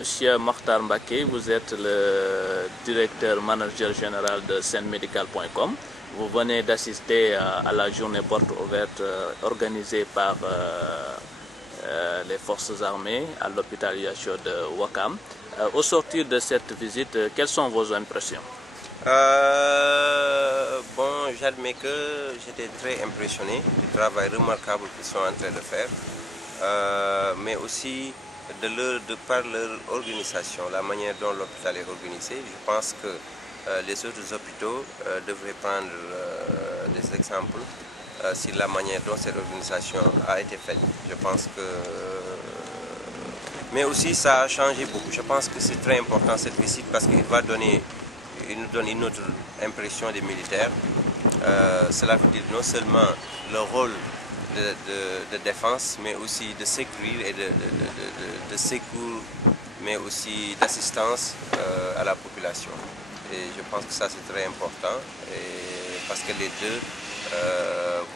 Monsieur Mokhtar Mbaké, vous êtes le directeur manager général de SenMedical.com. Vous venez d'assister à la journée porte ouverte organisée par les forces armées à l'hôpital Yachio de Ouakam. Au sortir de cette visite, quelles sont vos impressions? Bon, j'admets que j'étais très impressionné du travail remarquable qu'ils sont en train de faire, mais aussi par leur organisation, la manière dont l'hôpital est organisé. Je pense que les autres hôpitaux devraient prendre des exemples sur la manière dont cette organisation a été faite. Je pense que... Mais aussi ça a changé beaucoup. Je pense que c'est très important cette visite parce qu'il va donner... Il nous donne une autre impression des militaires. Cela veut dire non seulement le rôle de défense, mais aussi de sécurité et de secours, mais aussi d'assistance à la population. Et je pense que ça c'est très important parce que les deux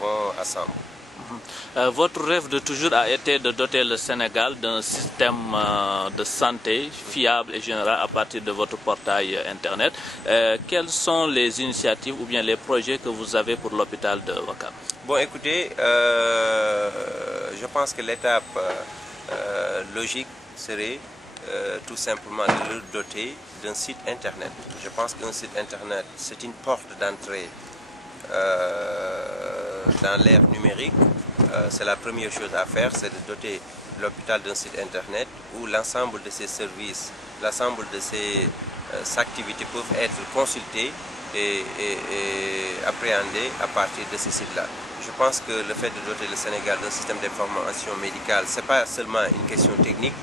vont ensemble. Votre rêve de toujours a été de doter le Sénégal d'un système de santé fiable et général à partir de votre portail internet. Quelles sont les initiatives ou bien les projets que vous avez pour l'hôpital de Ouakam? Bon, écoutez, je pense que l'étape logique serait tout simplement de le doter d'un site internet. Je pense qu'un site internet, c'est une porte d'entrée dans l'ère numérique. C'est la première chose à faire, c'est de doter l'hôpital d'un site internet où l'ensemble de ses services, l'ensemble de ses activités peuvent être consultées et appréhendées à partir de ce site-là. Je pense que le fait de doter le Sénégal d'un système d'information médicale, ce n'est pas seulement une question technique,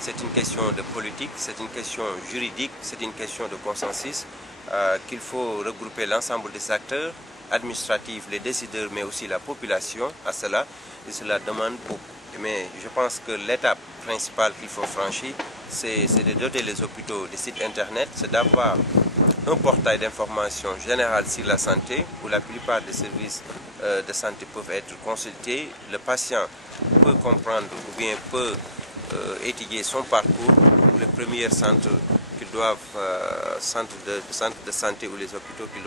c'est une question de politique, c'est une question juridique, c'est une question de consensus, qu'il faut regrouper l'ensemble des acteurs administratifs, les décideurs, mais aussi la population à cela, et cela demande beaucoup. Mais je pense que l'étape principale qu'il faut franchir, c'est de doter les hôpitaux des sites internet, c'est d'avoir un portail d'information générale sur la santé, où la plupart des services de santé peuvent être consultés. Le patient peut comprendre ou bien peut étudier son parcours, les premiers centres qui doivent, centres de santé ou les hôpitaux qui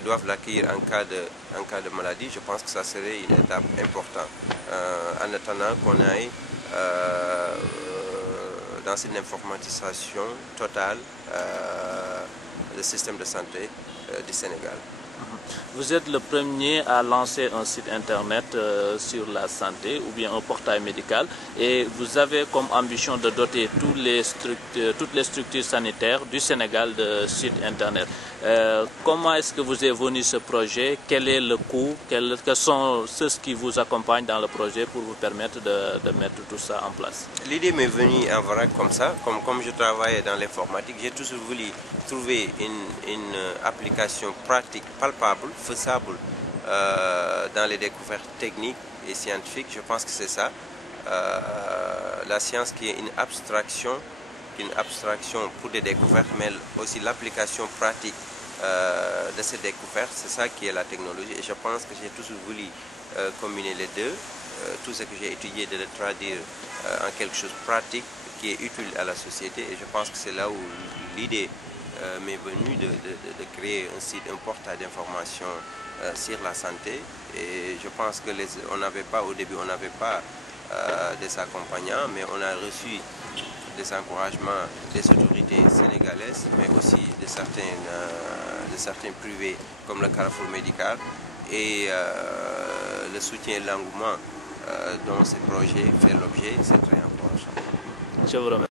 doivent l'accueillir en cas de maladie. Je pense que ça serait une étape importante en attendant qu'on aille dans une informatisation totale du système de santé du Sénégal. Vous êtes le premier à lancer un site internet sur la santé ou bien un portail médical et vous avez comme ambition de doter toutes les structures sanitaires du Sénégal de sites internet. Comment est-ce que vous est venu ce projet? Quel est le coût? Quels sont ceux qui vous accompagnent dans le projet pour vous permettre de mettre tout ça en place? L'idée m'est venue en vrac comme ça. Comme je travaillais dans l'informatique, j'ai toujours voulu trouver une application pratique, palpable, faisable dans les découvertes techniques et scientifiques. Je pense que c'est ça. La science qui est une abstraction pour des découvertes, mais aussi l'application pratique de ces découvertes, c'est ça qui est la technologie. Et je pense que j'ai toujours voulu combiner les deux. Tout ce que j'ai étudié, de le traduire en quelque chose de pratique qui est utile à la société. Et je pense que c'est là où l'idée m'est venue de créer un site, un portail d'information sur la santé. Et je pense que au début, on n'avait pas des accompagnants, mais on a reçu des encouragements des autorités sénégalaises, mais aussi de certains privés comme le Carrefour Médical et le soutien et l'engouement dont ce projet fait l'objet, c'est très important. Je vous remercie.